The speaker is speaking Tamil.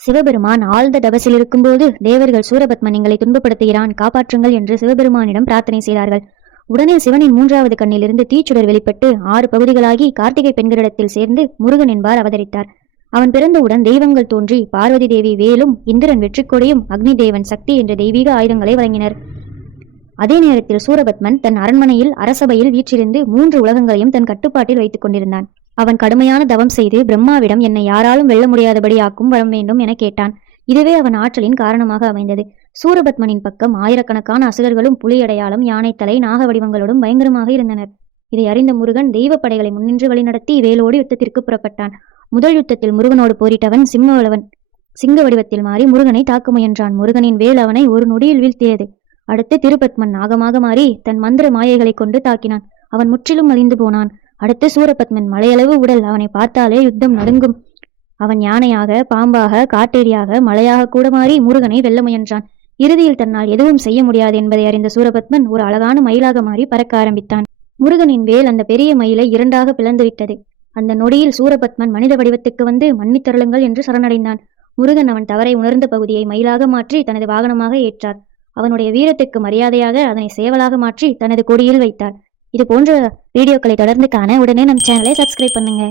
சிவபெருமான் ஆழ்ந்த தபசில் இருக்கும்போது தேவர்கள் சூரபத்மன் எங்களை துன்பப்படுத்துகிறான், காப்பாற்றுங்கள் என்று சிவபெருமானிடம் பிரார்த்தனை செய்தார்கள். உடனே சிவனின் மூன்றாவது கண்ணிலிருந்து தீச்சுடர் வெளிப்பட்டு 6 பகுதிகளாகி கார்த்திகை பெண்களிடத்தில் சேர்ந்து முருகன் என்பார் அவதரித்தார். அவன் பிறந்தவுடன் தெய்வங்கள் தோன்றி பார்வதி தேவி வேலும், இந்திரன் வெற்றிக்கொடியும், அக்னி தேவன் சக்தி என்ற தெய்வீக ஆயுதங்களை வழங்கினர். அதே நேரத்தில் சூரபத்மன் தன் அரண்மனையில் அரசபையில் வீற்றிருந்து 3 உலகங்களையும் தன் கட்டுப்பாட்டில் வைத்துக் கொண்டிருந்தான். அவன் கடுமையான தவம் செய்து பிரம்மாவிடம் என்னை யாராலும் வெல்ல முடியாதபடி ஆக்கும் வரம் வேண்டும் என கேட்டான். இதுவே அவன் ஆற்றலின் காரணமாக அமைந்தது. சூரபத்மனின் பக்கம் ஆயிரக்கணக்கான அசுரர்களும் புலியடையாளம், யானைத்தலை, நாக வடிவங்களோடும் பயங்கரமாக இருந்தனர். இதை அறிந்த முருகன் தெய்வ படைகளை முன்னின்று வழிநடத்தி வேலோடு யுத்தத்திற்கு புறப்பட்டான். முதல் யுத்தத்தில் முருகனோடு போரிட்டவன் சிங்க வடிவத்தில் மாறி முருகனை தாக்க முயன்றான். முருகனின் வேல் அவனை ஒரு நொடியில் வீழ்த்தியது. அடுத்து திருப்பத்மன் நாகமாக மாறி தன் மந்திர மாயைகளை கொண்டு தாக்கினான். அவன் முற்றிலும் அழிந்து போனான். அடுத்து சூரபத்மன் மலையளவு உடல், அவனை பார்த்தாலே யுத்தம் நடுங்கும். அவன் யானையாக, பாம்பாக, காட்டேரியாக, மலையாக கூட மாறி முருகனை வெல்ல முயன்றான். இறுதியில் தன்னால் எதுவும் செய்ய முடியாது என்பதை அறிந்த சூரபத்மன் ஒரு அழகான மயிலாக மாறி பறக்க ஆரம்பித்தான். முருகனின் வேல் அந்த பெரிய மயிலை 2ஆக பிளந்துவிட்டது. அந்த நொடியில் சூரபத்மன் மனித வடிவத்துக்கு வந்து மன்னித்தருளுங்கள் என்று சரணடைந்தான். முருகன் அவன் தவறை உணர்ந்த பகுதியை மயிலாக மாற்றி தனது வாகனமாக ஏற்றார். அவனுடைய வீரத்துக்கு மரியாதையாக அதனை சேவலாக மாற்றி தனது கொடியில் வைத்தார். இது போன்ற வீடியோக்களை தொடர்ந்து காண உடனே நம் சேனலை சப்ஸ்கிரைப் பண்ணுங்க.